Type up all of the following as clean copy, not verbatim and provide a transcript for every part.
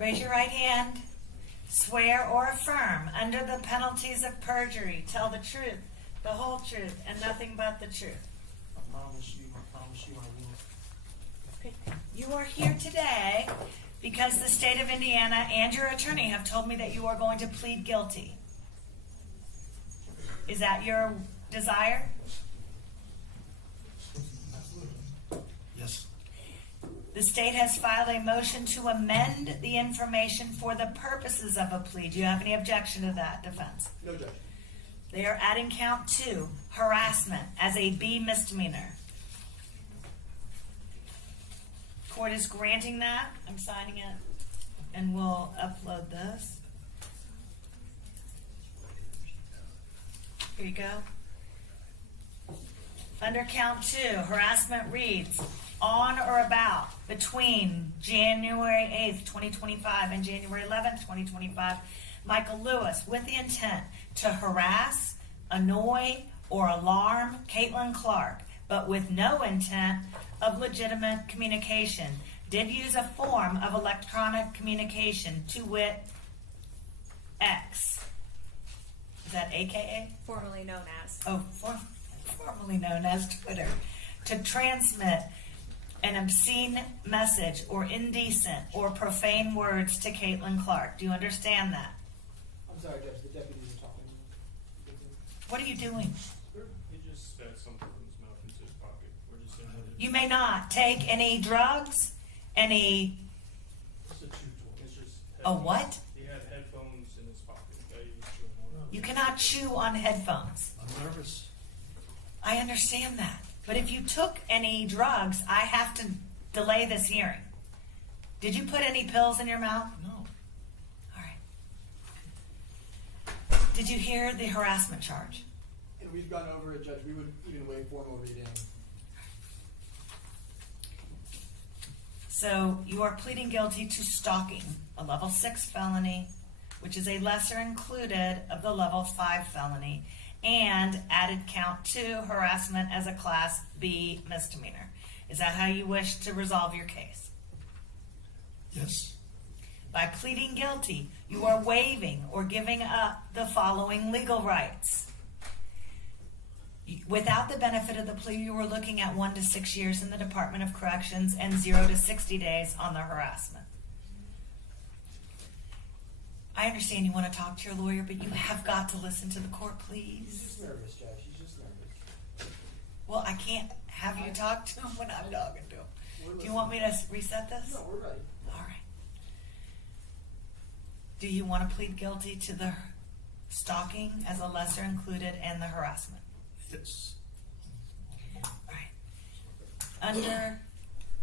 Raise your right hand. Swear or affirm under the penalties of perjury, tell the truth, the whole truth, and nothing but the truth. I promise you I will. Okay. You are here today because the state of Indiana and your attorney have told me that you are going to plead guilty. Is that your desire? Absolutely. Yes. The state has filed a motion to amend the information for the purposes of a plea. Do you have any objection to that, defense? No, Judge. They are adding count 2, harassment, as a B misdemeanor. Court is granting that. I'm signing it, and we'll upload this. Here you go. Under count 2, harassment reads, on or about between January 8th, 2025 and January 11th, 2025, Michael Lewis, with the intent to harass, annoy, or alarm Caitlin Clark, but with no intent of legitimate communication, did use a form of electronic communication, to wit, X. Is that AKA? Formerly known as. Oh, formerly known as Twitter, to transmit an obscene message or indecent or profane words to Caitlin Clark. Do you understand that? I'm sorry, Judge. The deputies are talking. What are you doing? He just spat something from his mouth into his pocket. We're just saying that You may not take any drugs, any, it's a chew toy. It's just a what? He had headphones in his pocket that he was chewing on. You cannot chew on headphones. I'm nervous. I understand that. But if you took any drugs, I have to delay this hearing. Did you put any pills in your mouth? No. All right. Did you hear the harassment charge? And we've gone over it, Judge. We would even waive formal reading. So you are pleading guilty to stalking, a level 6 felony, which is a lesser included of the level 5 felony, and added count 2, harassment, as a class B misdemeanor. Is that how you wish to resolve your case? Yes. By pleading guilty, you are waiving or giving up the following legal rights. Without the benefit of the plea, you were looking at 1 to 6 years in the Department of Corrections and 0 to 60 days on the harassment. I understand you want to talk to your lawyer, but you have got to listen to the court, He's please. just nervous, Judge. He's just nervous. Well, I can't have you talk to him when I'm talking to him. Do you want me to reset this? No, we're ready. All right. Do you want to plead guilty to the stalking as a lesser included and the harassment? Yes. All right. Under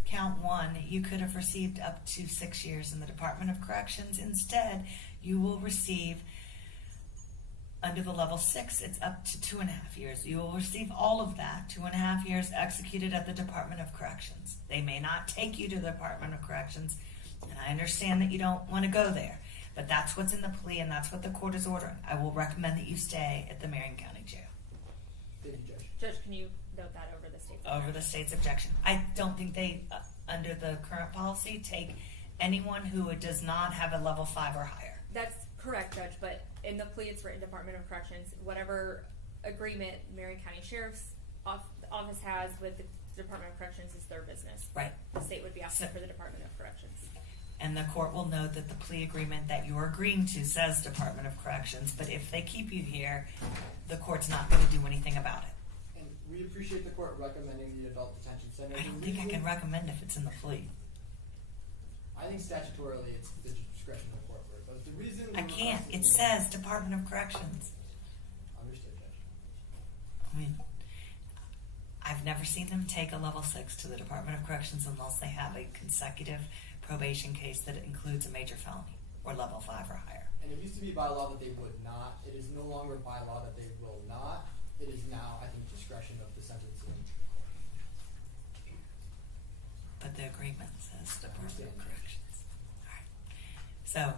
count 1, you could have received up to 6 years in the Department of Corrections. Instead, you will receive, under the level 6, it's up to 2.5 years. You will receive all of that, 2.5 years executed at the Department of Corrections. They may not take you to the Department of Corrections, and I understand that you don't want to go there, but that's what's in the plea, and that's what the court is ordering. I will recommend that you stay at the Marion County Jail. Thank you, Judge. Judge, can you note that over the state's Over the state's objection. I don't think they, under the current policy, take anyone who does not have a level 5 or higher. That's correct, Judge, but in the plea it's written Department of Corrections. Whatever agreement Marion County Sheriff's Office has with the Department of Corrections is their business. Right. The state would be asking for the Department of Corrections. And the court will note that the plea agreement that you're agreeing to says Department of Corrections, but if they keep you here, the court's not going to do anything about it. And we appreciate the court recommending the adult detention center. I don't think I can recommend if it's in the plea. I think statutorily it's the discretion of the court, but the reason I can't. It says Department of Corrections. Understood, Judge. I mean, I've never seen them take a level 6 to the Department of Corrections unless they have a consecutive probation case that includes a major felony or level 5 or higher. And it used to be by law that they would not. It is no longer by law that they will not. It is now, I think, discretion of the sentencing. But the agreement says Department of Corrections. All right. So,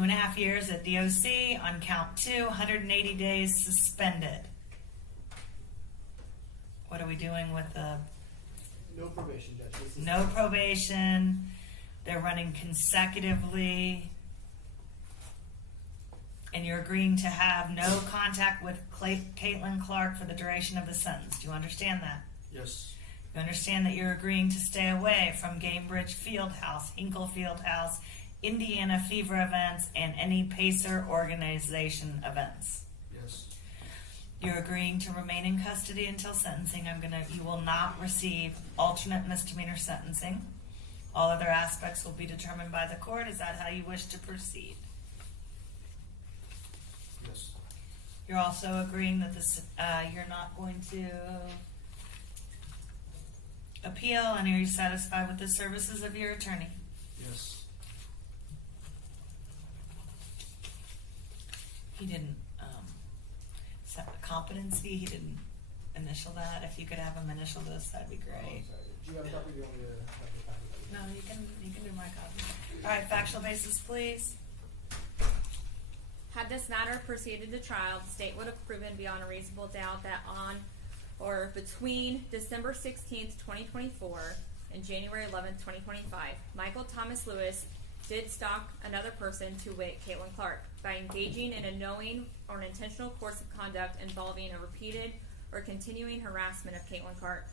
2.5 years at DOC on count 2, 180 days suspended. What are we doing with the No probation, Judge. This is no probation? They're running consecutively, and you're agreeing to have no contact with Caitlin Clark for the duration of the sentence. Do you understand that? Yes. You understand that you're agreeing to stay away from Gainbridge Fieldhouse, Hinkle Fieldhouse, Indiana Fever events, and any Pacer organization events. Yes. You're agreeing to remain in custody until sentencing. You will not receive alternate misdemeanor sentencing. All other aspects will be determined by the court. Is that how you wish to proceed? Yes. You're also agreeing that you're not going to appeal, and are you satisfied with the services of your attorney? Yes. He didn't set the competency. He didn't initial that. If you could have him initial this, that'd be great. Sorry. Do you have a copy? Do you want me to have your copy? No, you can do my copy. All right, factual basis, please. Had this matter proceeded to trial, the state would have proven beyond a reasonable doubt that on or between December 16th, 2024 and January 11th, 2025, Michael Thomas Lewis did stalk another person, to wit, Caitlin Clark, by engaging in a knowing or an intentional course of conduct involving a repeated or continuing harassment of Caitlin Clark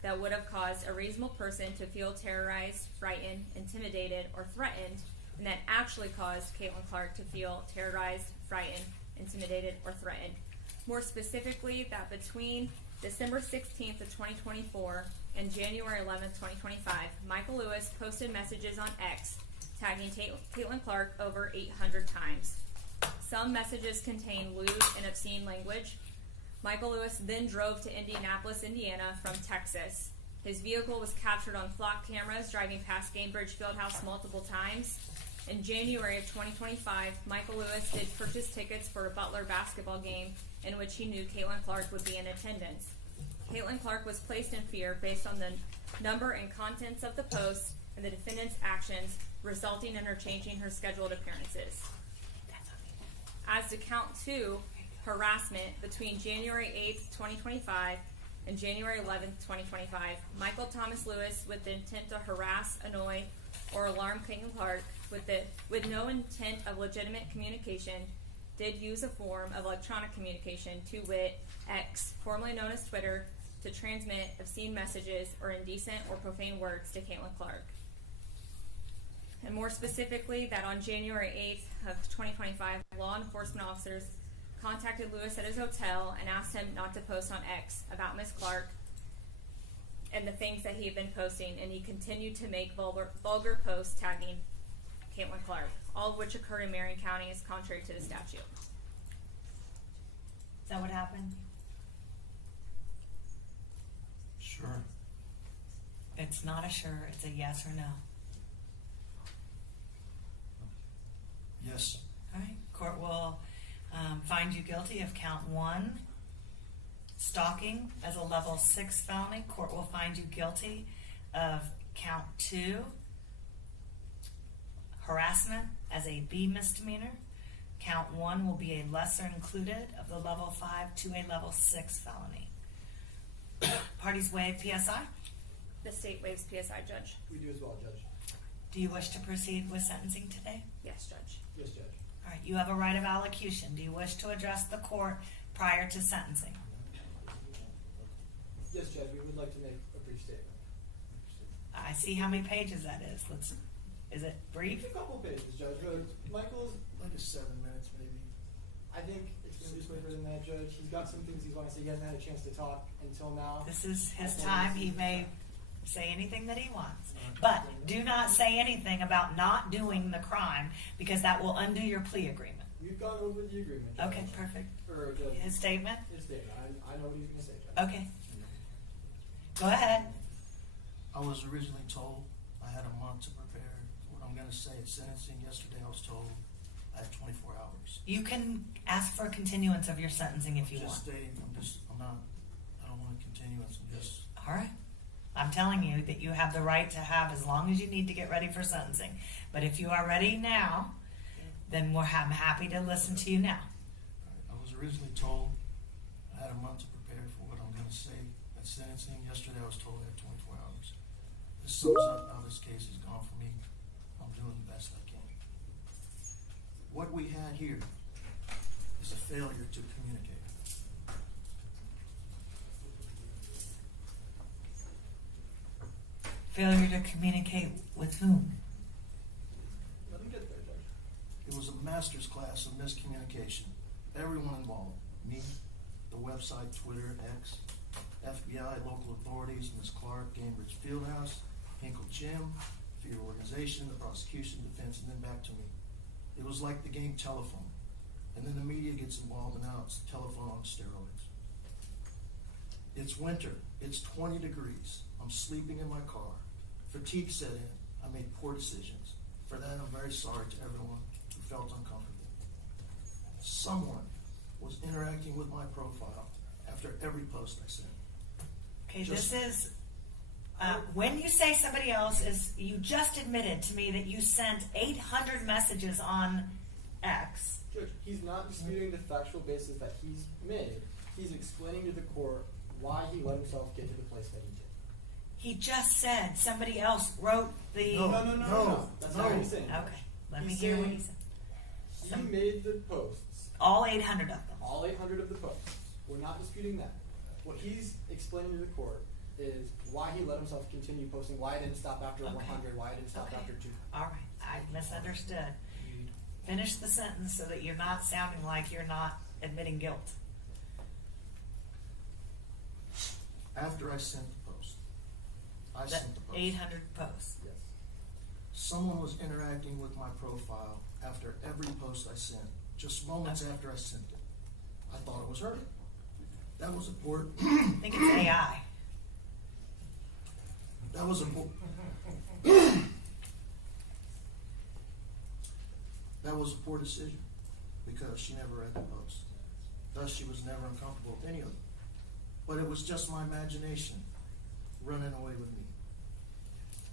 that would have caused a reasonable person to feel terrorized, frightened, intimidated, or threatened, and that actually caused Caitlin Clark to feel terrorized, frightened, intimidated, or threatened. More specifically, that between December 16th of 2024 and January 11th, 2025, Michael Lewis posted messages on X tagging Caitlin Clark over 800 times. Some messages contain lewd and obscene language. Michael Lewis then drove to Indianapolis, Indiana from Texas. His vehicle was captured on flock cameras driving past Gainbridge Fieldhouse multiple times. In January of 2025, Michael Lewis did purchase tickets for a Butler basketball game in which he knew Caitlin Clark would be in attendance. Caitlin Clark was placed in fear based on the number and contents of the posts and the defendant's actions, resulting in her changing her scheduled appearances. As to count 2, harassment, between January 8th, 2025 and January 11th, 2025, Michael Thomas Lewis, with the intent to harass, annoy, or alarm Caitlin Clark with no intent of legitimate communication, did use a form of electronic communication, to wit, X, formerly known as Twitter, to transmit obscene messages or indecent or profane words to Caitlin Clark. And more specifically, that on January 8th of 2025, law enforcement officers contacted Lewis at his hotel and asked him not to post on X about Miss Clark and the things that he had been posting, and he continued to make vulgar posts tagging Caitlin Clark, all of which occurred in Marion County is contrary to the statute. Is that what happened? Sure. It's not a sure, it's a yes or no. Yes. All right, court will find you guilty of count 1, stalking as a level 6 felony. Court will find you guilty of count 2, harassment as a B misdemeanor. Count 1 will be a lesser included of the level 5 to a level 6 felony. Parties waive PSI. The state waives PSI, Judge. We do as well, Judge. Do you wish to proceed with sentencing today? Yes, Judge. Yes, Judge. All right, you have a right of allocution. Do you wish to address the court prior to sentencing? Yes, Judge, we would like to make a brief statement. I see how many pages that is. Is it brief? A couple pages, Judge, but Michael's, Like 7 minutes, maybe. I think it's going to be quicker than that, Judge. He's got some things he wants to say. He hasn't had a chance to talk until now. This is his time. He may say anything that he wants. But do not say anything about not doing the crime, because that will undo your plea agreement. We've gone over the agreement, Judge. Okay, perfect. Or, Judge, His statement? his statement. I know what he's going to say, Judge. Okay. Go ahead. I was originally told I had a month to prepare what I'm gonna say at sentencing. Yesterday I was told I had 24 hours. You can ask for a continuance of your sentencing if you want. I don't want a continuance, I'm just, All right. I'm telling you that you have the right to have as long as you need to get ready for sentencing. But if you are ready now, then I'm happy to listen to you now. I was originally told I had a month to prepare for what I'm gonna say at sentencing. Yesterday I was told I had 24 hours. This sums up how this case has gone for me. best I can. What we had here is a failure to communicate. Failure to communicate with whom? Let me get there, Judge. It was a master's class of miscommunication. Everyone involved, me, the website, Twitter, X, FBI, local authorities, Ms. Clark, Gainbridge Fieldhouse, Hinkle Jim, for your organization, the prosecution, defense, and then back to me. It was like the game telephone. And then the media gets involved, and now it's telephone on steroids. It's winter. It's 20 degrees. I'm sleeping in my car. Fatigue set in. I made poor decisions. For that, I'm very sorry to everyone who felt uncomfortable. Someone was interacting with my profile after every post I sent. Okay, Just- this is, when you say somebody else is, you just admitted to me that you sent 800 messages on X. Judge, he's not disputing the factual basis that he's made. He's explaining to the court why he let himself get to the place that he did. He just said somebody else wrote the. No. That's not what he's saying. Okay, let me He's hear what saying he said. He made the posts, All 800 of them. all 800 of the posts. We're not disputing that. What he's explaining to the court is why he let himself continue posting, why I didn't stop after Okay. 100, why I didn't stop Okay. after 2. All right, I misunderstood. Finish the sentence so that you're not sounding like you're not admitting guilt. After I sent the post, I That sent the post. 800 posts. Yes. Someone was interacting with my profile after every post I sent, just moments Okay. after I sent it. I thought it was her. That was a poor, I think it's AI. that was a poor, that was a poor decision because she never read the post. Thus, she was never uncomfortable with any of them. But it was just my imagination running away with me.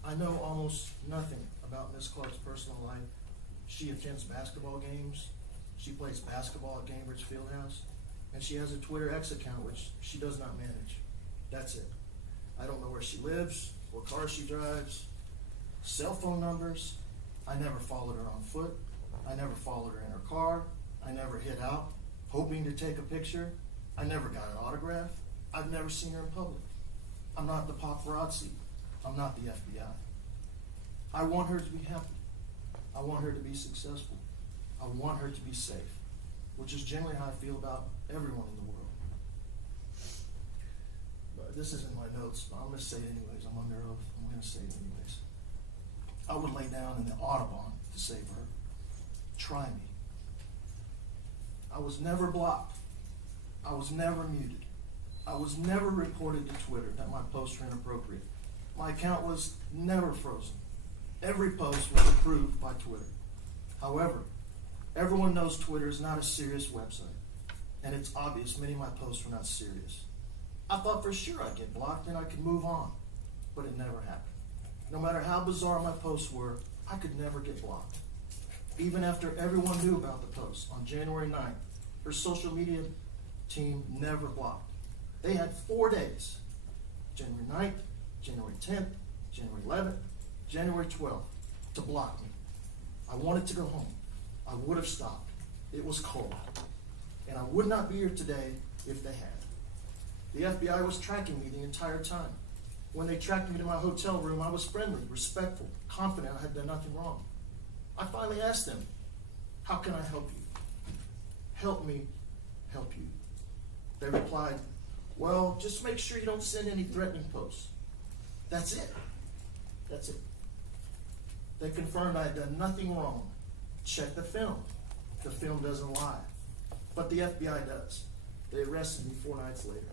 I know almost nothing about Miss Clark's personal life. She attends basketball games. She plays basketball at Gainbridge Fieldhouse. And she has a Twitter X account, which she does not manage. That's it. I don't know where she lives, what car she drives, cell phone numbers. I never followed her on foot. I never followed her in her car. I never hid out, hoping to take a picture. I never got an autograph. I've never seen her in public. I'm not the paparazzi. I'm not the FBI. I want her to be happy. I want her to be successful. I want her to be safe, which is generally how I feel about everyone in the world. But this isn't my notes, but I'm going to say it anyways. I'm under oath. I'm going to say it anyways. I would lay down in the Audubon to save her. Try me. I was never blocked. I was never muted. I was never reported to Twitter that my posts were inappropriate. My account was never frozen. Every post was approved by Twitter. However, everyone knows Twitter is not a serious website, and it's obvious many of my posts were not serious. I thought for sure I'd get blocked and I could move on, but it never happened. No matter how bizarre my posts were, I could never get blocked. Even after everyone knew about the post on January 9th, her social media team never blocked. They had 4 days, January 9th, January 10th, January 11th, January 12th, to block me. I wanted to go home. I would have stopped. It was cold. And I would not be here today if they had. The FBI was tracking me the entire time. When they tracked me to my hotel room, I was friendly, respectful, confident I had done nothing wrong. I finally asked them, how can I help you? Help me help you. They replied, well, just make sure you don't send any threatening posts. That's it. That's it. They confirmed I had done nothing wrong. Check the film. The film doesn't lie. But the FBI does. They arrested me 4 nights later.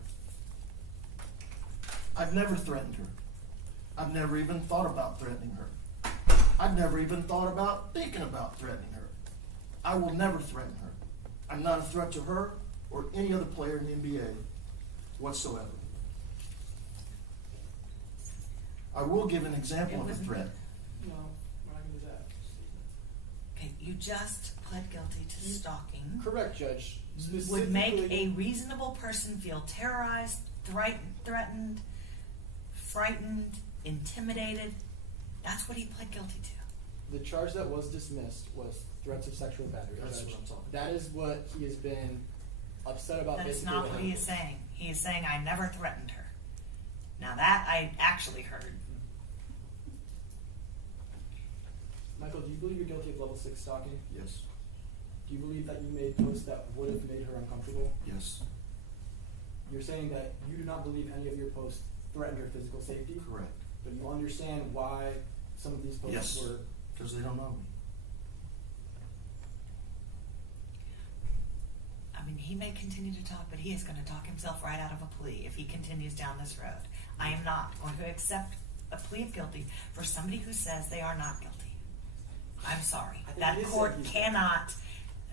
I've never threatened her. I've never even thought about threatening her. I've never even thought about thinking about threatening her. I will never threaten her. I'm not a threat to her or any other player in the NBA whatsoever. I will give an example of a threat. No, we're not going to do that. Okay, you just pled guilty to stalking. Correct, Judge. Would make a reasonable person feel terrorized, threatened, frightened, intimidated. That's what he pled guilty to. The charge that was dismissed was threats of sexual battery. That's Judge. what I'm talking That is what he has been upset about. That is basically not with what him. he is saying. He is saying, I never threatened her. Now that I actually heard. Michael, do you believe you're guilty of level 6 stalking? Yes, Do you believe that you made posts that would have made her uncomfortable? yes, You're saying that you do not believe any of your posts threatened her physical safety, correct. but you understand why some of these posts Yes. were. Because they don't know me. I mean, he may continue to talk, but he is going to talk himself right out of a plea if he continues down this road. I am not going to accept a plea of guilty for somebody who says they are not guilty. I'm sorry. I think That it is court said he's cannot.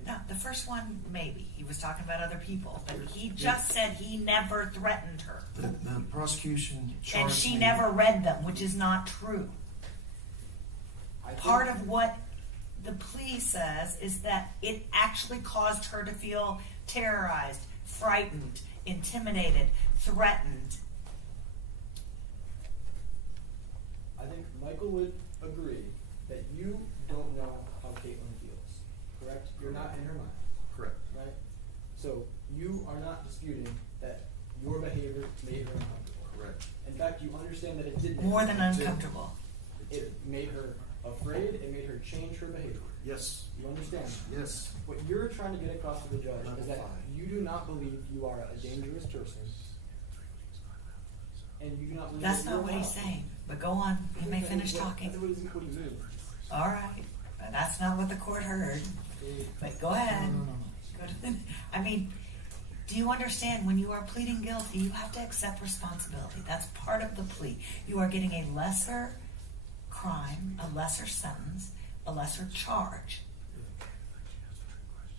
No, the first one, maybe. He was talking about other people, but he just said he never threatened her. The prosecution charged And she me- never read them, which is not true. I think- Part of what the plea says is that it actually caused her to feel terrorized, frightened, intimidated, threatened. I think Michael would agree that you don't know how Caitlin feels, correct? You're not in her mind, Correct. right? So you are not disputing that your behavior made her uncomfortable. Correct. In fact, you understand that it did make More her than uncomfortable. uncomfortable. It made her afraid, it made her change her behavior. Yes, You understand that? yes. What you're trying to get across to the judge Level is that 5. you do not believe you are a dangerous person. And you do not believe That's that not you're what he's wild. saying. But go on. You may finish talking. That's what he means. All right. But that's not what the court heard. But go ahead. No. Go to the, I mean, do you understand when you are pleading guilty, you have to accept responsibility. That's part of the plea. You are getting a lesser crime, a lesser sentence, a lesser charge.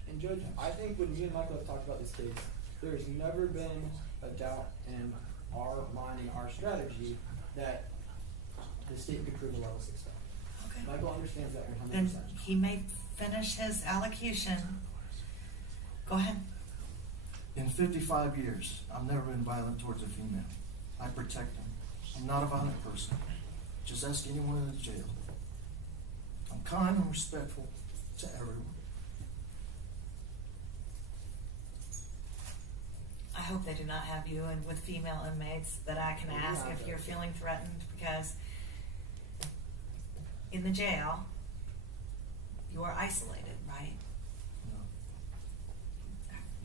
And Judge, I think when me and Michael have talked about this case, there's never been a doubt in our mind and our strategy that the state could prove a level 6 felony. Okay. Michael understands that 100%. Then he may finish his allocution. Go ahead. In 55 years, I've never been violent towards a female. I protect them. I'm not a violent person. Just ask anyone in the jail. I'm kind and respectful to everyone. I hope they do not have you and with female inmates that I can Well, ask yeah, if but- you're feeling threatened, because in the jail, you are isolated, right? No.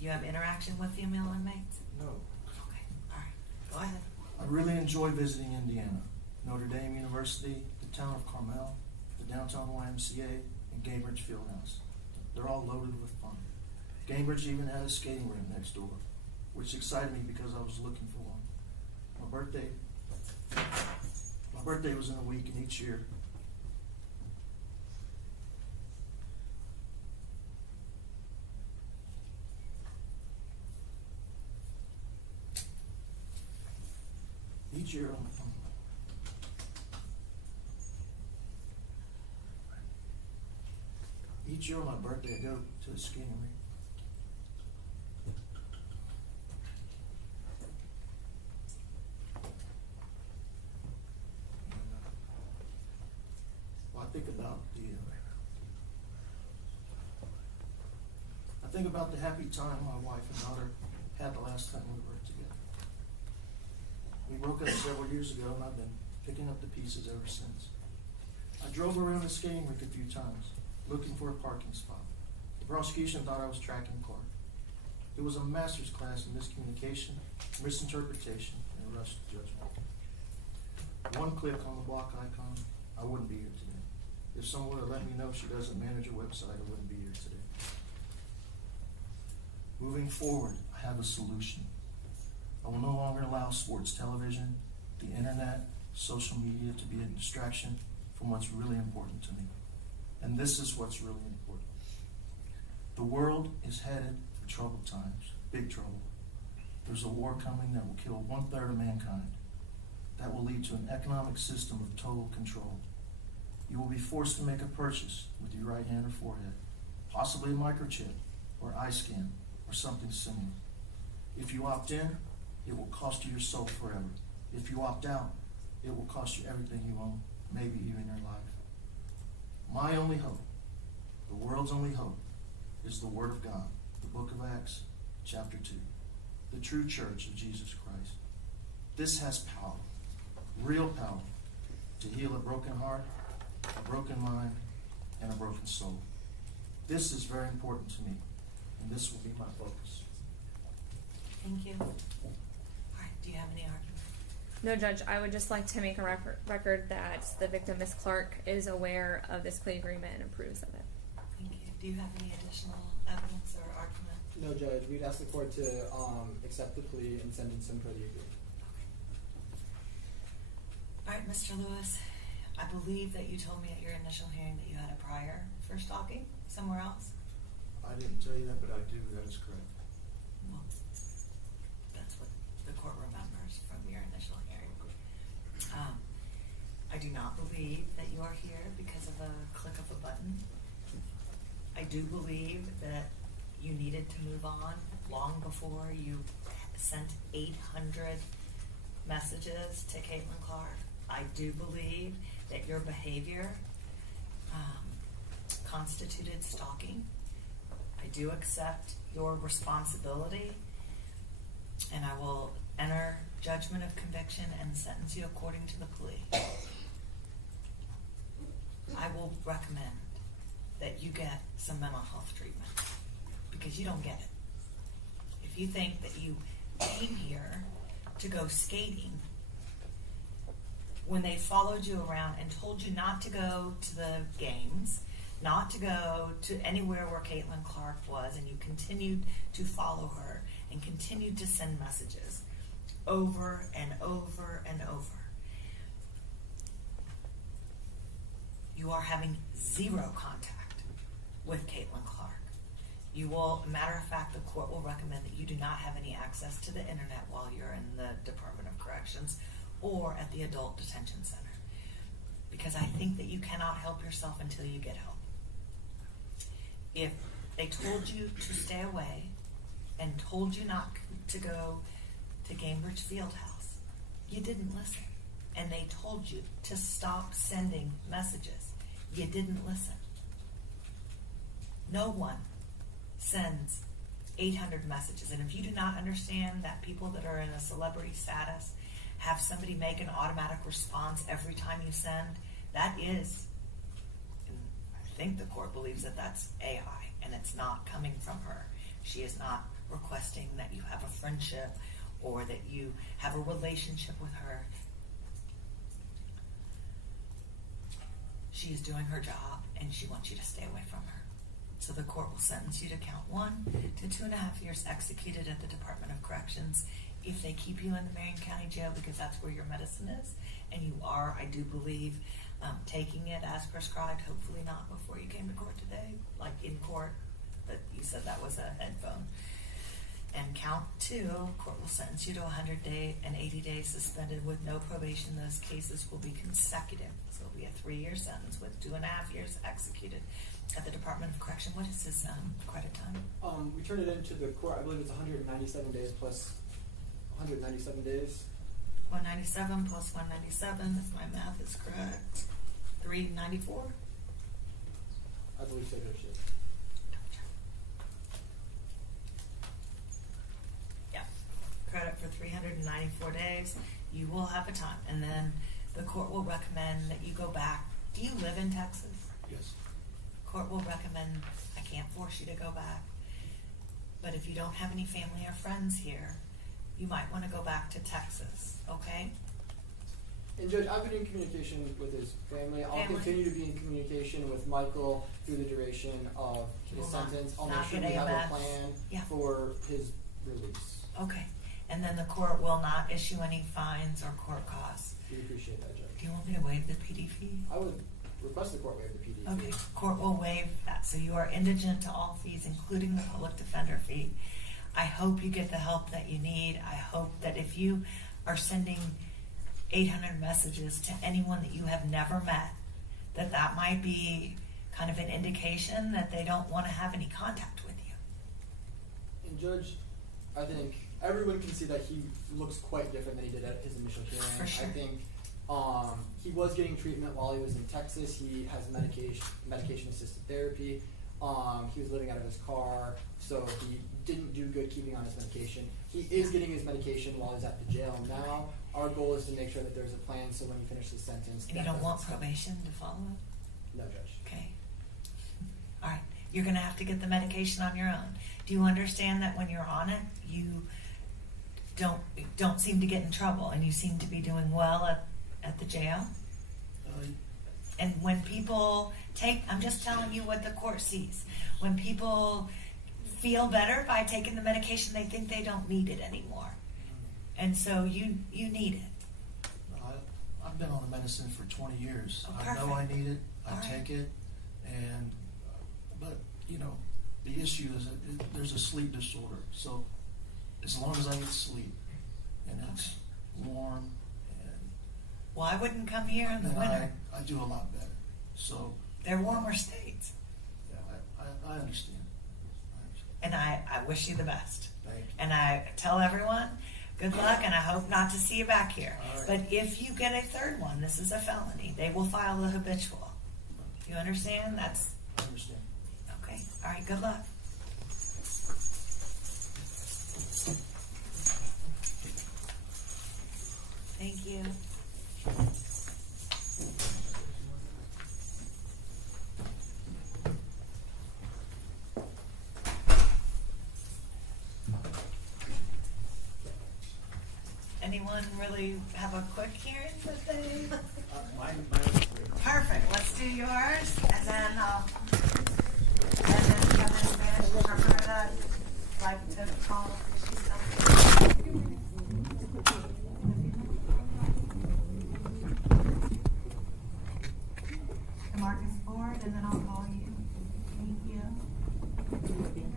You have interaction with female inmates? No. Okay, all right, go ahead. I really enjoy visiting Indiana, Notre Dame University, the town of Carmel, the downtown YMCA, and Gainbridge Fieldhouse. They're all loaded with fun. Gainbridge even had a skating rink next door, which excited me because I was looking for one. My birthday was in a week, and each year each year on my birthday I go to the skating rink. Well, I think about the happy time my wife and daughter had the last time we worked together. We broke up several years ago, and I've been picking up the pieces ever since. I drove around the skating rink a few times, looking for a parking spot. The prosecution thought I was tracking Clark. It was a master's class in miscommunication, misinterpretation, and rushed judgment. One click on the block icon, I wouldn't be here today. If someone would have let me know she doesn't manage a website, I wouldn't be here today. Moving forward, I have a solution. I will no longer allow sports television, the internet, social media to be a distraction from what's really important to me. And this is what's really important. The world is headed for troubled times, big trouble. There's a war coming that will kill 1/3 of mankind. That will lead to an economic system of total control. You will be forced to make a purchase with your right hand or forehead, possibly a microchip or eye scan or something similar. If you opt in, it will cost you your soul forever. If you opt out, it will cost you everything you own, maybe even your life. My only hope, the world's only hope, is the Word of God, the book of Acts, chapter 2, the true church of Jesus Christ. This has power, real power, to heal a broken heart, a broken mind, and a broken soul. This is very important to me, and this will be my focus. Thank you. All right, do you have any argument? No, Judge, I would just like to make a record that the victim, Ms. Clark, is aware of this plea agreement and approves of it. Thank you. Do you have any additional evidence or argument? No, Judge, we'd ask the court to accept the plea and sentence him per the agreement. All right, Mr. Lewis, I believe that you told me at your initial hearing that you had a prior for stalking somewhere else. I didn't tell you that, but I do. That is correct. Well, that's what the court remembers from your initial hearing. I do not believe that you are here because of a click of a button. I do believe that you needed to move on long before you sent 800 messages to Caitlin Clark. I do believe that your behavior constituted stalking. I do accept your responsibility, and I will enter judgment of conviction and sentence you according to the plea. I will recommend that you get some mental health treatment because you don't get it. If you think that you came here to go skating when they followed you around and told you not to go to the games, not to go to anywhere where Caitlin Clark was, and you continued to follow her and continued to send messages over and over and over. You are having zero contact with Caitlin Clark. You will, matter of fact, the court will recommend that you do not have any access to the internet while you're in the Department of Corrections or at the Adult Detention Center, because I think that you cannot help yourself until you get help. If they told you to stay away and told you not to go to Gainbridge Fieldhouse, you didn't listen. And they told you to stop sending messages, you didn't listen. No one sends 800 messages. And if you do not understand that people that are in a celebrity status have somebody make an automatic response every time you send, that is, and I think the court believes that that's AI, and it's not coming from her. She is not requesting that you have a friendship or that you have a relationship with her. She is doing her job, and she wants you to stay away from her. So the court will sentence you to count 1 to 2.5 years executed at the Department of Corrections if they keep you in the Marion County Jail, because that's where your medicine is, and you are, I do believe, taking it as prescribed, hopefully not before you came to court today, like in court, but you said that was a headphone. And count 2, court will sentence you to 180 days suspended with no probation. Those cases will be consecutive. So it'll be a 3-year sentence with 2.5 years executed at the Department of Correction. What is his credit time? We turned it into the court, I believe it's 197 days plus 197 days. 197 plus 197, if my math is correct. 394? I believe so, Judge. Yeah. Credit for 394 days. You will have a time. And then the court will recommend that you go back. Do you live in Texas? Yes. Court will recommend, I can't force you to go back, but if you don't have any family or friends here, you might want to go back to Texas, okay? And Judge, I've been in communication with his family. I'll continue to be in communication with Michael through the duration of his sentence. I'll make sure we have a plan for his release. Okay. And then the court will not issue any fines or court costs. We appreciate that, Judge. Do you want me to waive the PD fee? I would request the court waive the PD fee. Okay, court will waive that. So you are indigent to all fees, including the public defender fee. I hope you get the help that you need. I hope that if you are sending 800 messages to anyone that you have never met, that might be kind of an indication that they don't want to have any contact with you. And Judge, I think everyone can see that he looks quite different than he did at his initial hearing. For sure. I think He was getting treatment while he was in Texas. He has medication assisted therapy. He was living out of his car, so he didn't do good keeping on his medication. He is getting his medication while he's at the jail now. Our goal is to make sure that there's a plan so when he finishes the sentence. And you don't want probation to follow it? No, Judge. Okay. All right. You're going to have to get the medication on your own. Do you understand that when you're on it, you don't seem to get in trouble, and you seem to be doing well at the jail? And when people I'm just telling you what the court sees. When people feel better by taking the medication, they think they don't need it anymore. And so you need it. I've been on the medicine for 20 years. Oh, I know I need it. I All right. take it. And, but, you know, the issue is that there's a sleep disorder. So as long as I get sleep and it's warm, Well, I wouldn't come here in the then winter. I do a lot better. So They're warmer states. yeah, I understand. And I wish you the best. Thank you. And I tell everyone, good luck, and I hope not to see you back here. All right. But if you get a third one, this is a felony. They will file a habitual. You understand? That's I understand. okay. All right, good luck. Thank you. Anyone really have a quick hearing that they? Perfect. Let's do yours, and then Kevin managed to prepare that. Like to call. Marcus Ford, and then I'll call you. Thank you.